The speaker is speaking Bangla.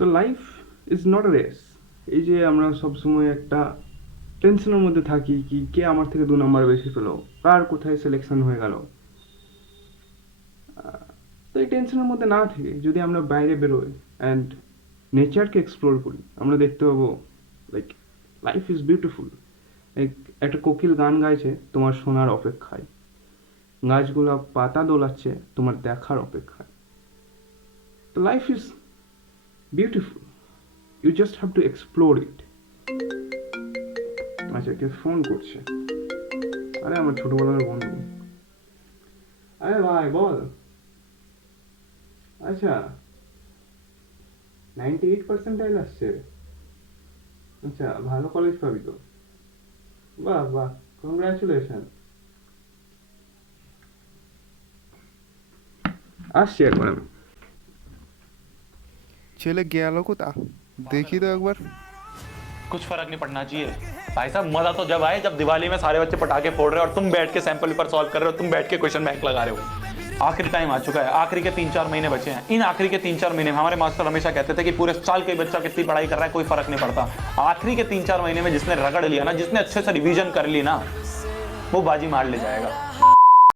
So life is not a race. এই যে আমরা সবসময় একটা টেনশনের মধ্যে থাকি কি কে আমার থেকে 2 নাম্বার বেশি পেলো, কার কোথায় সিলেকশন হয়ে গেল। তো এই টেনশনের মধ্যে না থেকে যদি আমরা বাইরে বেরোই অ্যান্ড নেচারকে এক্সপ্লোর করি, আমরা দেখতে পাবো লাইক লাইফ ইজ বিউটিফুল। একটা কোকিল গান গাইছে তোমার শোনার অপেক্ষায়, গাছগুলো পাতা দোলাচ্ছে তোমার দেখার অপেক্ষায়। তো life is beautiful, you just have to explore it. আচ্ছা, কে ফোন করছে? আরে আমার ছোটবেলার বন্ধু। আরে ভাই বল। আচ্ছা, 98% আসছে। আচ্ছা, ভালো কলেজ পাবি তো। বাহ বাহ, কংগ্রাচুলেশন। আসছি একবার আমি। ছেলে গেল কোথা দেখি তো একবার। कुछ फर्क नहीं पड़ना चाहिए भाई साहब। मजा तो जब आए जब दिवाली में सारे बच्चे पटाखे फोड़ रहे हो और तुम बैठ के सैंपल पेपर सॉल्व कर रहे हो, तुम बैठ के क्वेश्चन बैंक लगा रहे हो। आखिरी टाइम आ चुका है, आखिरी के 3-4 महीने बचे हैं। इन आखिरी के 3-4 महीने में हमारे मास्टर हमेशा कहते थे कि पूरे साल के बच्चा कितनी पढ़ाई कर रहा है कोई फर्क नहीं पड़ता। आखिरी के 3-4 महीने में जिसने रगड़ लिया ना, जिसने अच्छे से रिवीजन कर ली ना, वो बाजी मार ले जाएगा।